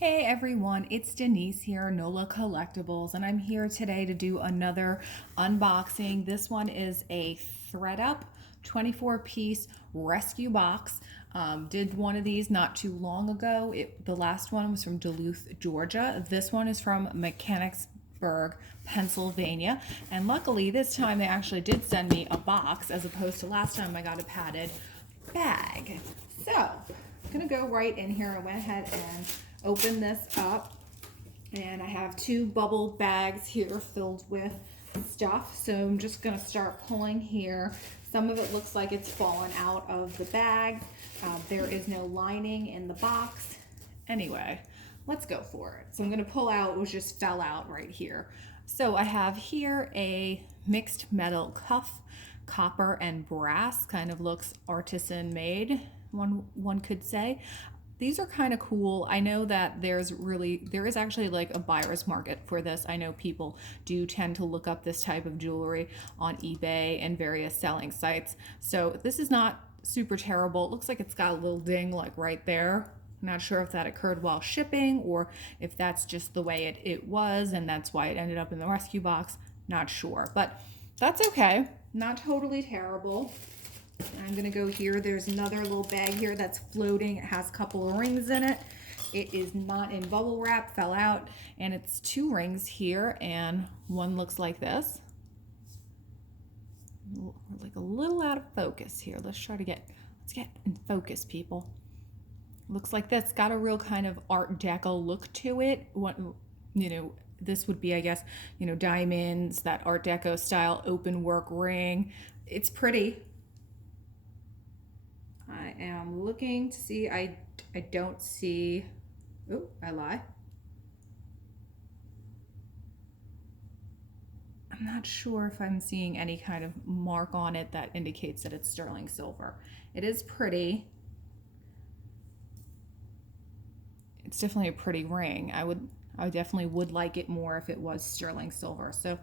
Hey everyone, it's Denise here, NOLA Collectibles, and I'm here today to do another unboxing. This one is a ThredUp 24-piece rescue box. Did one of these not too long ago. The last one was from Duluth, Georgia. This one is from Mechanicsburg, Pennsylvania. And luckily this time they actually did send me a box as opposed to last time I got a padded bag. So I'm gonna go right in here. I went ahead and open this up, and I have two bubble bags here filled with stuff. So I'm just gonna start pulling here. Some of it looks like it's fallen out of the bag. There is no lining in the box. Anyway, let's go for it. So I'm gonna pull out what just fell out right here. So I have here a mixed metal cuff, copper and brass, kind of looks artisan made, one could say. These are kind of cool. I know that there is actually like a buyer's market for this. I know people do tend to look up this type of jewelry on eBay and various selling sites. So this is not super terrible. It looks like it's got a little ding like right there. I'm not sure if that occurred while shipping or if that's just the way it was and that's why it ended up in the rescue box. Not sure, but that's okay. Not totally terrible. I'm gonna go here. There's another little bag here that's floating. It has a couple of rings in it. It is not in bubble wrap, fell out, and it's two rings here, and one looks like this. We're like a little out of focus here. Let's get in focus, people. Looks like this. Got a real kind of Art Deco look to it. This would be, I guess, diamonds, that Art Deco style open work ring. It's pretty. I am looking to see, I don't see, oh, I lie. I'm not sure if I'm seeing any kind of mark on it that indicates that it's sterling silver. It is pretty. It's definitely a pretty ring. I definitely would like it more if it was sterling silver. So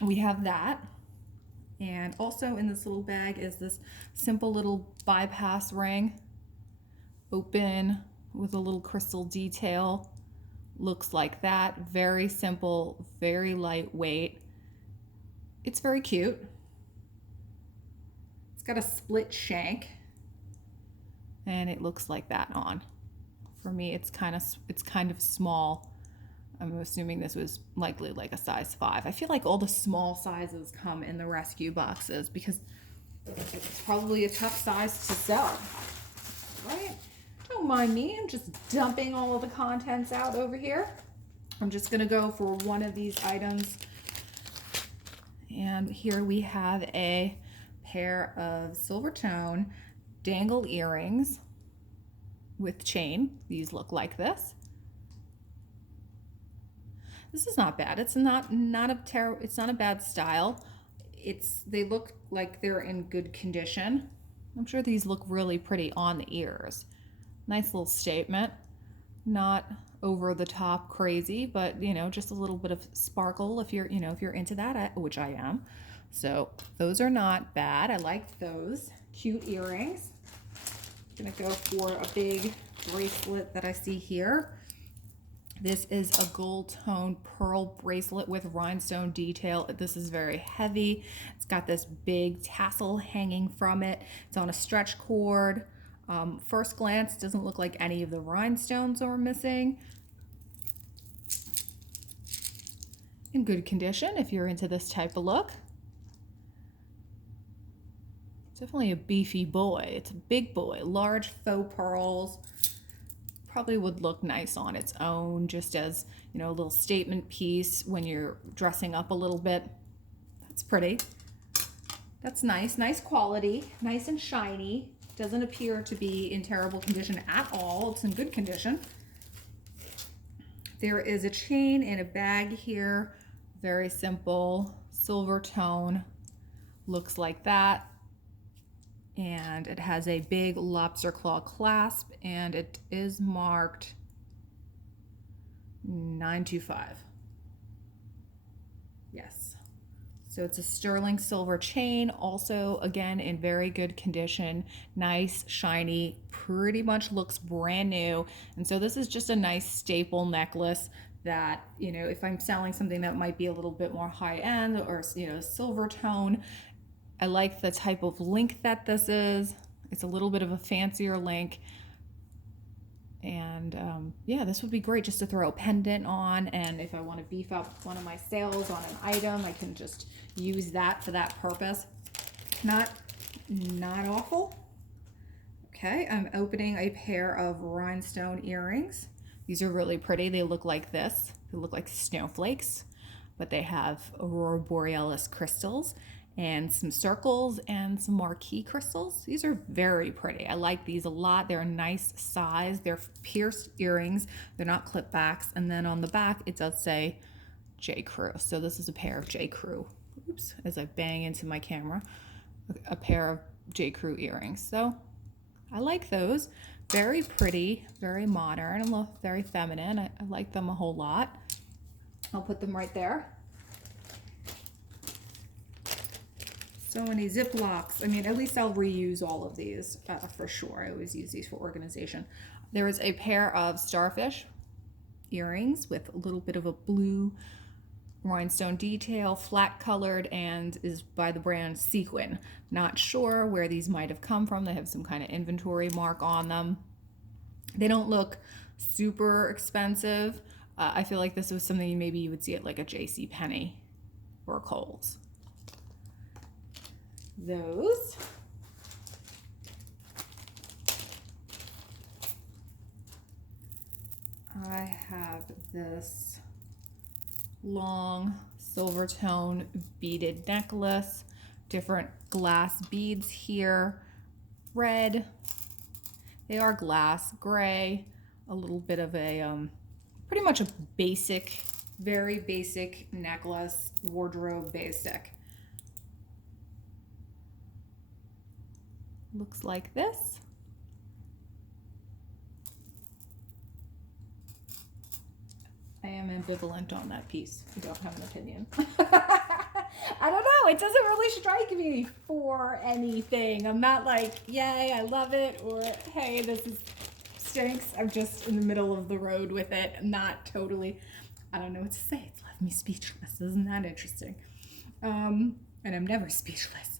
we have that. And also in this little bag is this simple little bypass ring, open with a little crystal detail. Looks like that. Very simple, very lightweight. It's very cute. It's got a split shank, and it looks like that on. For me, it's kind of small. I'm assuming this was likely like a size 5. I feel like all the small sizes come in the rescue boxes because it's probably a tough size to sell, right? Don't mind me, I'm just dumping all of the contents out over here. I'm just gonna go for one of these items. And here we have a pair of silver tone dangle earrings with chain. These look like this. This is not bad. It's not a bad style. They look like they're in good condition. I'm sure these look really pretty on the ears. Nice little statement. Not over the top crazy, but just a little bit of sparkle if you're into that, which I am. So those are not bad. I like those. Cute earrings. I'm gonna go for a big bracelet that I see here. This is a gold tone pearl bracelet with rhinestone detail. This is very heavy. It's got this big tassel hanging from it. It's on a stretch cord. First glance, doesn't look like any of the rhinestones are missing. In good condition if you're into this type of look. Definitely a beefy boy. It's a big boy. Large faux pearls. Probably would look nice on its own, just as a little statement piece when you're dressing up a little bit. That's pretty. That's nice. Nice quality. Nice and shiny. Doesn't appear to be in terrible condition at all. It's in good condition. There is a chain in a bag here. Very simple. Silver tone. Looks like that. And it has a big lobster claw clasp, and it is marked 925. Yes. So it's a sterling silver chain, also again in very good condition, nice, shiny, pretty much looks brand new. And so this is just a nice staple necklace that, you know, if I'm selling something that might be a little bit more high end or, you know, silver tone, I like the type of link that this is. It's a little bit of a fancier link. And yeah, this would be great just to throw a pendant on. And if I want to beef up one of my sales on an item, I can just use that for that purpose. Not awful. Okay, I'm opening a pair of rhinestone earrings. These are really pretty. They look like this. They look like snowflakes, but they have aurora borealis crystals and some circles and some marquee crystals. These are very pretty. I like these a lot. They're a nice size. They're pierced earrings. They're not clip backs. And then on the back, it does say J. Crew. So this is a pair of J. Crew. Oops, as I bang into my camera, a pair of J. Crew earrings. So I like those. Very pretty, very modern, and very feminine. I like them a whole lot. I'll put them right there. So many Ziplocs. I mean, at least I'll reuse all of these for sure. I always use these for organization. There is a pair of starfish earrings with a little bit of a blue rhinestone detail, flat colored, and is by the brand Sequin. Not sure where these might have come from. They have some kind of inventory mark on them. They don't look super expensive. I feel like this was something maybe you would see at like a JCPenney or Kohl's. Those. I have this long silver tone beaded necklace, different glass beads here, red, they are glass, gray, a little bit of a pretty much a basic, very basic necklace, wardrobe basic. Looks like this. I am ambivalent on that piece. I don't have an opinion. I don't know. It doesn't really strike me for anything. I'm not like, yay, I love it, or hey, this is stinks. I'm just in the middle of the road with it. I'm not totally, I don't know what to say. It's left me speechless. Isn't that interesting? And I'm never speechless.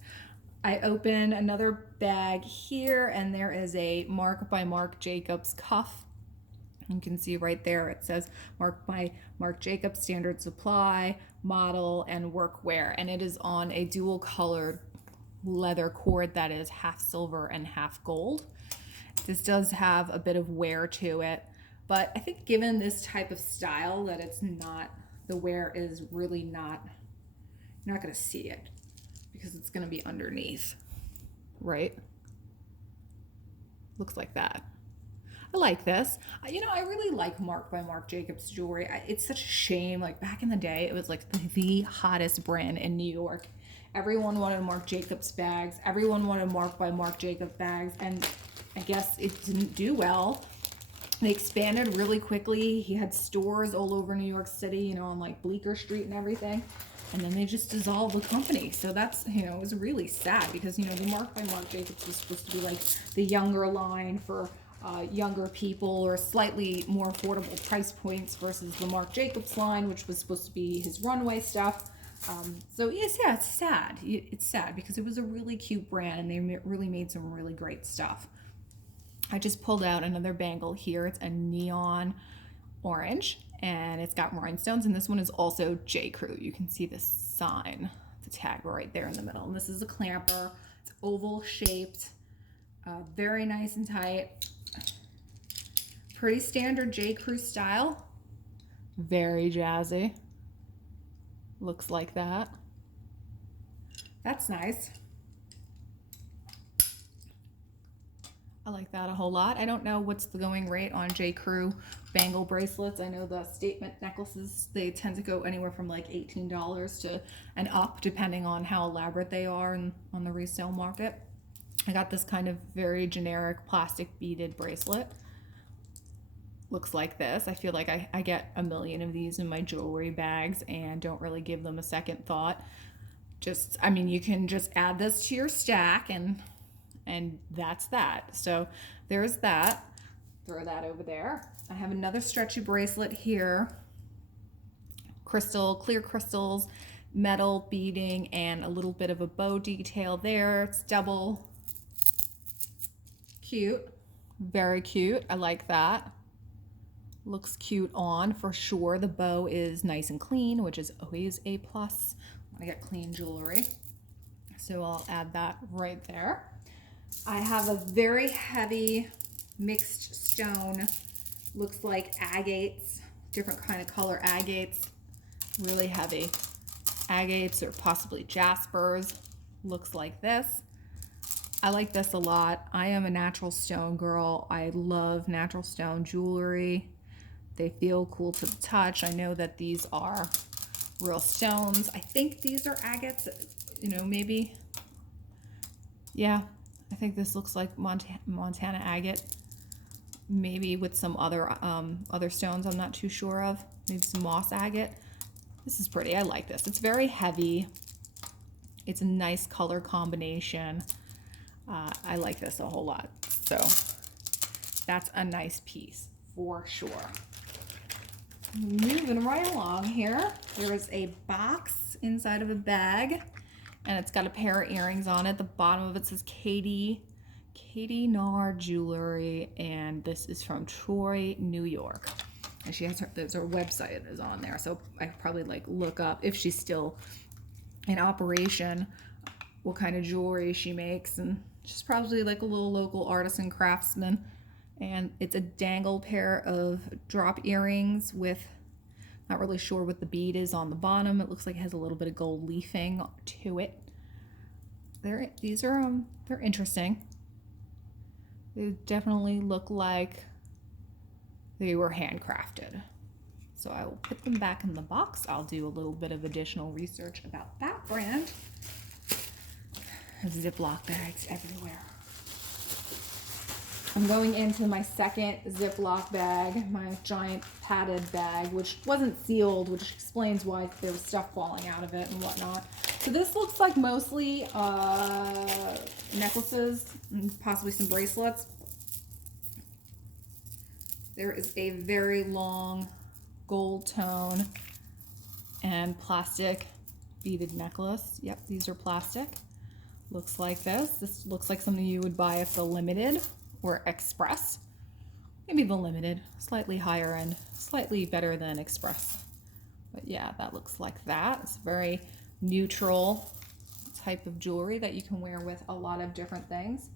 I open another bag here, and there is a Marc by Marc Jacobs cuff. You can see right there it says Marc by Marc Jacobs standard supply, model, and workwear, and it is on a dual colored leather cord that is half silver and half gold. This does have a bit of wear to it, but I think given this type of style that it's not, the wear is really not, you're not going to see it because it's going to be underneath, right? Looks like that. I like this. You know, I really like Marc by Marc Jacobs jewelry. It's such a shame. Like back in the day, it was like the hottest brand in New York. Everyone wanted Marc Jacobs bags. Everyone wanted Marc by Marc Jacobs bags. And I guess it didn't do well. They expanded really quickly. He had stores all over New York City, you know, on like Bleecker Street and everything. And then they just dissolved the company. So that's, you know, it was really sad because, you know, the Marc by Marc Jacobs was supposed to be like the younger line for younger people, or slightly more affordable price points versus the Marc Jacobs line, which was supposed to be his runway stuff. So yes, yeah, it's sad. It's sad because it was a really cute brand and they really made some really great stuff. I just pulled out another bangle here. It's a neon orange and it's got rhinestones, and this one is also J. Crew. You can see the sign, the tag right there in the middle. And this is a clamper. It's oval shaped, very nice and tight. Pretty standard J. Crew style. Very jazzy. Looks like that. That's nice. I like that a whole lot. I don't know what's the going rate on J. Crew bangle bracelets. I know the statement necklaces, they tend to go anywhere from like $18 to and up, depending on how elaborate they are and on the resale market. I got this kind of very generic plastic beaded bracelet. Looks like this. I feel like I get a million of these in my jewelry bags and don't really give them a second thought. just, I mean, you can just add this to your stack and that's that. So there's that. Throw that over there. I have another stretchy bracelet here. Crystal, clear crystals, metal beading, and a little bit of a bow detail there. It's double. Cute. Very cute. I like that. Looks cute on for sure. The bow is nice and clean, which is always a plus. I get clean jewelry. So I'll add that right there. I have a very heavy mixed stone. Looks like agates, different kind of color agates. Really heavy. Agates or possibly jaspers. Looks like this. I like this a lot. I am a natural stone girl. I love natural stone jewelry. They feel cool to the touch. I know that these are real stones. I think these are agates, you know, maybe. Yeah, I think this looks like Montana agate. Maybe with some other stones I'm not too sure of. Maybe some moss agate. This is pretty. I like this. It's very heavy. It's a nice color combination. I like this a whole lot. So that's a nice piece for sure. Moving right along here, there is a box inside of a bag, and it's got a pair of earrings on it. The bottom of it says Katie Nar Jewelry, and this is from Troy, New York. And she has her website is on there, so I could probably like look up if she's still in operation, what kind of jewelry she makes, and she's probably like a little local artisan craftsman. And it's a dangle pair of drop earrings with, not really sure what the bead is on the bottom. It looks like it has a little bit of gold leafing to it. These are they're interesting. They definitely look like they were handcrafted. So I will put them back in the box. I'll do a little bit of additional research about that brand. Ziploc bags everywhere. I'm going into my second Ziploc bag, my giant padded bag, which wasn't sealed, which explains why there was stuff falling out of it and whatnot. So this looks like mostly necklaces and possibly some bracelets. There is a very long gold tone and plastic beaded necklace. Yep, these are plastic. Looks like this. This looks like something you would buy at the Limited or Express. Maybe the Limited, slightly higher end, slightly better than Express. But yeah, that looks like that. It's very neutral type of jewelry that you can wear with a lot of different things.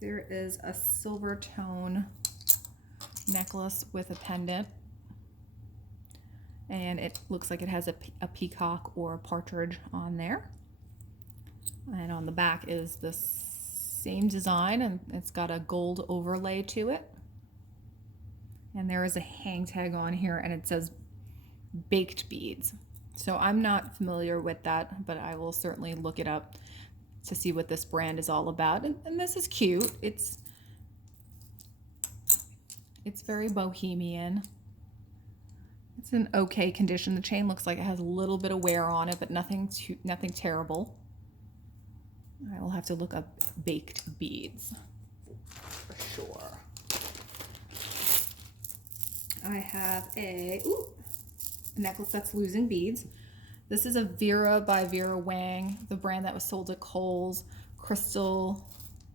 There is a silver tone necklace with a pendant. And it looks like it has a peacock or a partridge on there. And on the back is the same design, and it's got a gold overlay to it. And there is a hang tag on here, and it says baked beads. So I'm not familiar with that, but I will certainly look it up to see what this brand is all about. And this is cute. It's very bohemian. It's in okay condition. The chain looks like it has a little bit of wear on it, but nothing terrible. I will have to look up baked beads for sure. I have a necklace that's losing beads. This is a Vera by Vera Wang, the brand that was sold at Kohl's. Crystal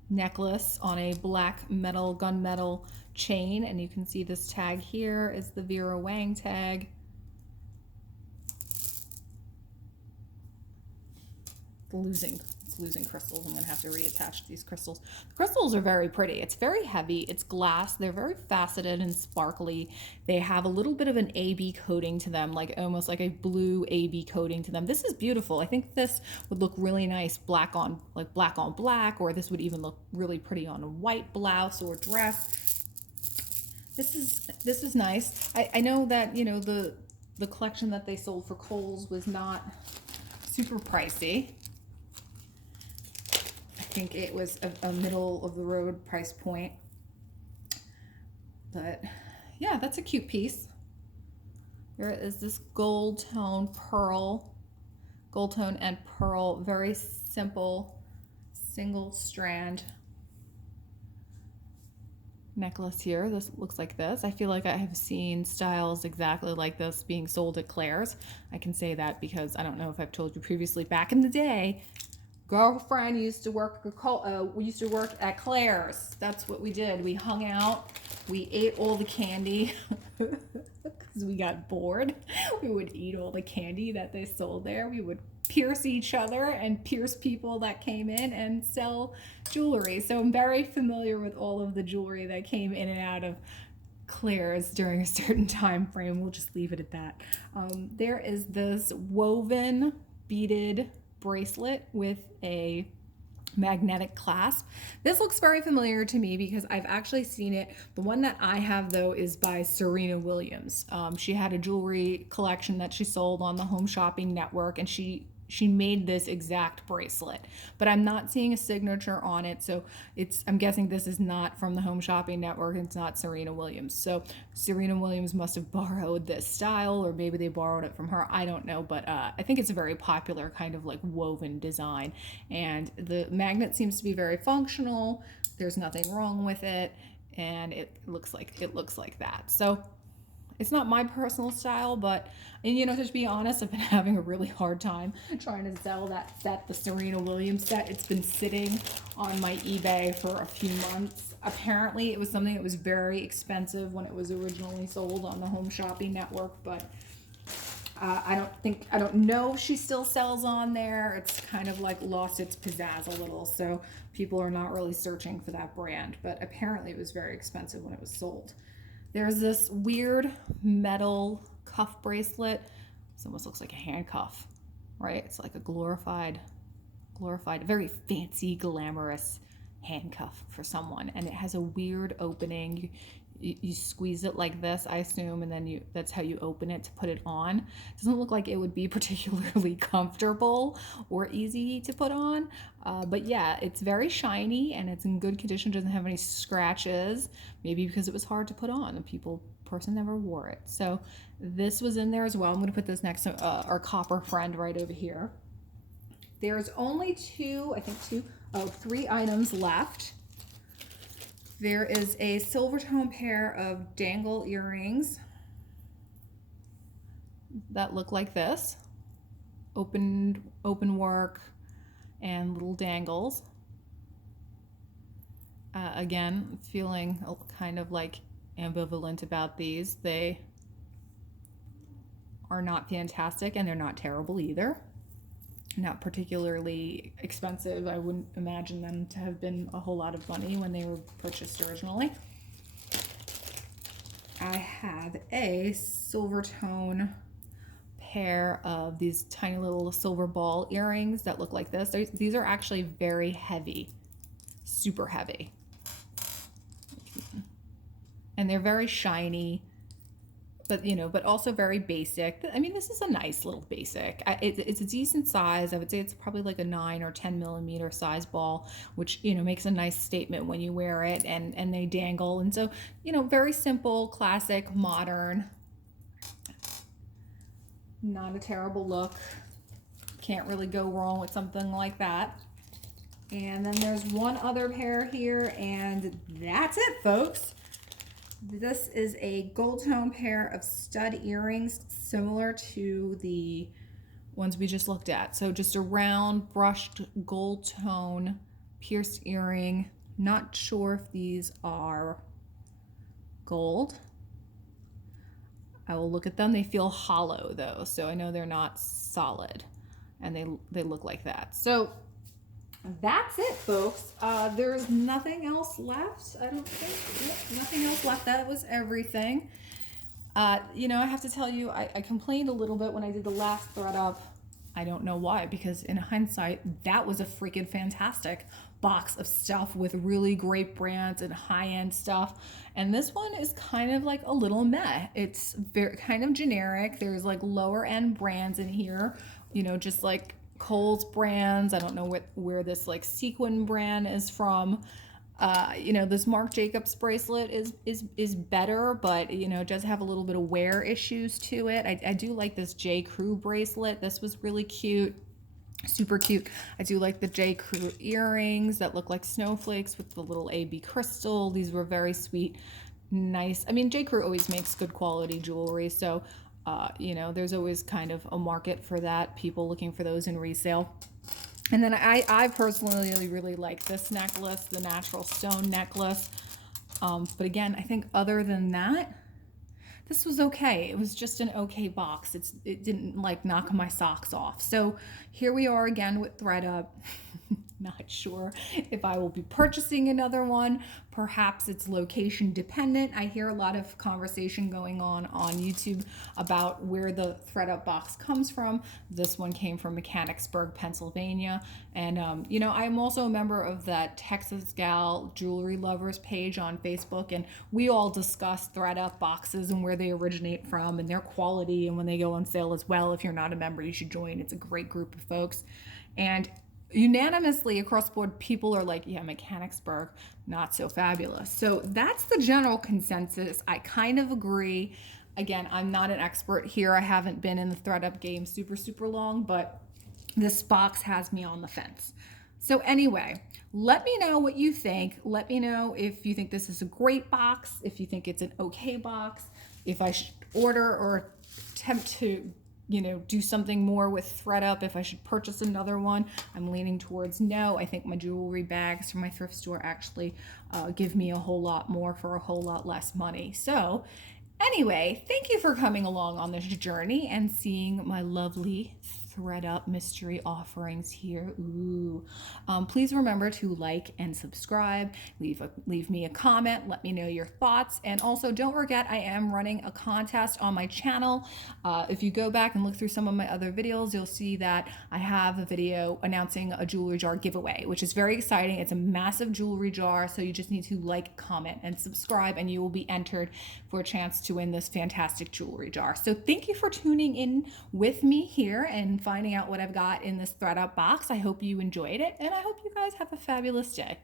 necklace on a black metal, gunmetal chain, and you can see this tag here is the Vera Wang tag. It's losing crystals. I'm gonna have to reattach these crystals. The crystals are very pretty. It's very heavy. It's glass. They're very faceted and sparkly. They have a little bit of an AB coating to them, like almost like a blue AB coating to them. This is beautiful. I think this would look really nice black on black, or this would even look really pretty on a white blouse or dress. This is nice. I know that, you know, the collection that they sold for Kohl's was not super pricey. I think it was a middle of the road price point. But yeah, that's a cute piece. There is this gold tone and pearl, very simple single strand necklace here. This looks like this. I feel like I have seen styles exactly like this being sold at Claire's. I can say that because I don't know if I've told you previously, back in the day, girlfriend used to work we used to work at Claire's. That's what we did. We hung out, we ate all the candy because we got bored. We would eat all the candy that they sold there. We would pierce each other and pierce people that came in and sell jewelry. So I'm very familiar with all of the jewelry that came in and out of Claire's during a certain time frame. We'll just leave it at that. There is this woven beaded bracelet with a magnetic clasp. This looks very familiar to me because I've actually seen it. The one that I have though is by Serena Williams. She had a jewelry collection that she sold on the Home Shopping Network, and she made this exact bracelet, but I'm not seeing a signature on it. So I'm guessing this is not from the Home Shopping Network. It's not Serena Williams. So Serena Williams must have borrowed this style, or maybe they borrowed it from her. I don't know, but I think it's a very popular kind of like woven design, and the magnet seems to be very functional. There's nothing wrong with it, and it looks like that. So it's not my personal style, but, and you know, to be honest, I've been having a really hard time trying to sell that set, the Serena Williams set. It's been sitting on my eBay for a few months. Apparently, it was something that was very expensive when it was originally sold on the Home Shopping Network, but I don't know if she still sells on there. It's kind of like lost its pizzazz a little, so people are not really searching for that brand, but apparently it was very expensive when it was sold. There's this weird metal cuff bracelet. This almost looks like a handcuff, right? It's like a glorified, very fancy, glamorous handcuff for someone. And it has a weird opening. You squeeze it like this, I assume, and then that's how you open it to put it on. It doesn't look like it would be particularly comfortable or easy to put on, but yeah, it's very shiny and it's in good condition, doesn't have any scratches, maybe because it was hard to put on. The person never wore it. So this was in there as well. I'm going to put this next to our copper friend right over here. There's only three items left. There is a silver tone pair of dangle earrings that look like this. Open work and little dangles. Again, feeling kind of like ambivalent about these. They are not fantastic and they're not terrible either. Not particularly expensive. I wouldn't imagine them to have been a whole lot of money when they were purchased originally. I have a silver tone pair of these tiny little silver ball earrings that look like this. These are actually very heavy, super heavy. And they're very shiny, but also very basic. I mean, this is a nice little basic. It's a decent size. I would say it's probably like a 9 or 10 millimeter size ball, which, makes a nice statement when you wear it, and they dangle. And so, very simple, classic, modern, not a terrible look. Can't really go wrong with something like that. And then there's one other pair here, and that's it, folks. This is a gold tone pair of stud earrings similar to the ones we just looked at. So just a round brushed gold tone pierced earring. Not sure if these are gold. I will look at them. They feel hollow though, so I know they're not solid, and they look like that. So that's it, folks. There's nothing else left. I don't think. Yep, nothing else left. That was everything. I have to tell you, I complained a little bit when I did the last ThredUp. I don't know why, because in hindsight, that was a freaking fantastic box of stuff with really great brands and high-end stuff. And this one is kind of like a little meh. It's very kind of generic. There's like lower end brands in here, just like Kohl's brands. I don't know where this like sequin brand is from. This Marc Jacobs bracelet is better, but it does have a little bit of wear issues to it. I do like this J. Crew bracelet. This was really cute. Super cute. I do like the J. Crew earrings that look like snowflakes with the little AB crystal. These were very sweet, nice. I mean, J. Crew always makes good quality jewelry, so there's always kind of a market for that. People looking for those in resale. And then I personally really like this necklace, the natural stone necklace. But again, I think other than that, this was okay. It was just an okay box. It didn't like knock my socks off. So here we are again with ThredUp. Not sure if I will be purchasing another one. Perhaps it's location dependent. I hear a lot of conversation going on YouTube about where the ThredUp box comes from. This one came from Mechanicsburg, Pennsylvania. And, I'm also a member of that Texas Gal Jewelry Lovers page on Facebook. And we all discuss ThredUp boxes and where they originate from and their quality and when they go on sale as well. If you're not a member, you should join. It's a great group of folks. And unanimously across the board, people are like, yeah, Mechanicsburg, not so fabulous. So that's the general consensus. I kind of agree. Again, I'm not an expert here. I haven't been in the ThredUp game super long, but this box has me on the fence. So anyway, let me know what you think. Let me know if you think this is a great box, if you think it's an okay box, if I should order or attempt to do something more with ThredUp, if I should purchase another one. I'm leaning towards no. I think my jewelry bags from my thrift store actually give me a whole lot more for a whole lot less money. So anyway, thank you for coming along on this journey and seeing my lovely ThredUp mystery offerings here. Ooh. Please remember to like and subscribe. Leave me a comment. Let me know your thoughts. And also don't forget, I am running a contest on my channel. If you go back and look through some of my other videos, you'll see that I have a video announcing a jewelry jar giveaway, which is very exciting. It's a massive jewelry jar, so you just need to like, comment, and subscribe, and you will be entered for a chance to win this fantastic jewelry jar. So thank you for tuning in with me here and finding out what I've got in this ThredUp box. I hope you enjoyed it, and I hope you guys have a fabulous day.